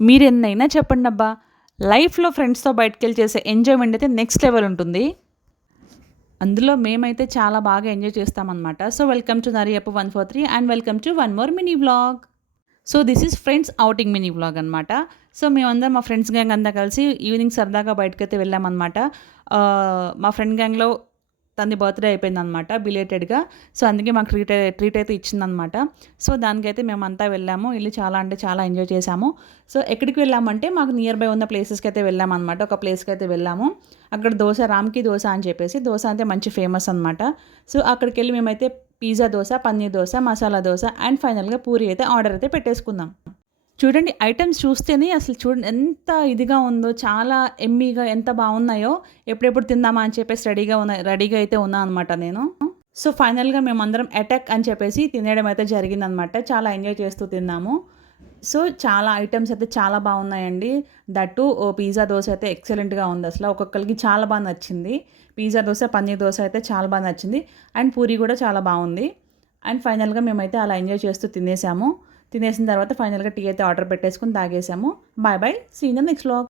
మీరెన్నైనా చెప్పండబ్బా! లైఫ్‌లో ఫ్రెండ్స్‌తో బయటికెళ్ళి చేసే ఎంజాయ్‌మెంట్ అయితే నెక్స్ట్ లెవెల్ ఉంటుంది. అందులో మేమైతే చాలా బాగా ఎంజాయ్ చేస్తామనమాట. So, welcome to Nariyappa 143 and welcome to one more mini vlog. So, this is friends outing mini vlog అనమాట. సో, మేమందరం మా ఫ్రెండ్స్ గ్యాంగ్ అంతా కలిసి ఈవినింగ్ సరదాగా బయటకైతే వెళ్ళామనమాట. మా ఫ్రెండ్ గ్యాంగ్‌లో తనది బర్త్‌డే అయిపోయిందనమాట బిలేటెడ్‌గా. సో, అందుకే మాకు ట్రీట్ అయితే ఇచ్చిందనమాట. సో, దానికైతే మేమంతా వెళ్ళాము. ఎళ్లి చాలా అంటే చాలా ఎంజాయ్ చేశాము. సో, ఎక్కడికి వెళ్ళామంటే మాకు నియర్ బై ఉన్న ప్లేసెస్‌కైతే వెళ్ళామనమాట. ఒక ప్లేస్‌కైతే వెళ్ళాము. అక్కడ దోస రామ్‌కి దోస అని చెప్పేసి దోస అంటే మంచి ఫేమస్ అనమాట. సో, అక్కడికెళ్ళి మేమైతే పిజ్జా దోస, పన్నీర్ దోస, మసాలా దోస అండ్ ఫైనల్‌గా పూరి అయితే ఆర్డర్ అయితే పెట్టేసుకున్నాం. చూడండి ఐటెమ్స్ చూస్తేనే అసలు చూడండి ఎంత ఇదిగా ఉందో, చాలా యమ్మీగా ఎంత బావున్నాయో, ఎప్పుడెప్పుడు తిందామా అని చెప్పేసి రెడీగా అయితే ఉన్నా అనమాట నేను. సో, ఫైనల్‌గా మేమందరం అటాక్ అని చెప్పేసి తినేయడం అయితే జరిగిందనమాట. చాలా ఎంజాయ్ చేస్తూ తిన్నాము. సో, చాలా ఐటెమ్స్ అయితే చాలా బావున్నాయండి. దట్ టూ పిజ్జా దోస అయితే ఎక్సలెంట్‌గా ఉందసల. ఒక్కొక్కళ్ళకి చాలా బా నచ్చింది. పిజ్జా దోస, పన్నీర్ దోస అయితే చాలా బా నచ్చింది. అండ్ పూరి కూడా చాలా బావుంది. అండ్ ఫైనల్‌గా మేమైతే అలా ఎంజాయ్ చేస్తూ తినేసాము. తినేసిన తర్వాత ఫైనల్‌గా టీ అయితే ఆర్డర్ పెట్టేసుకొని తాగేసాము. Bye bye. See you in the next vlog.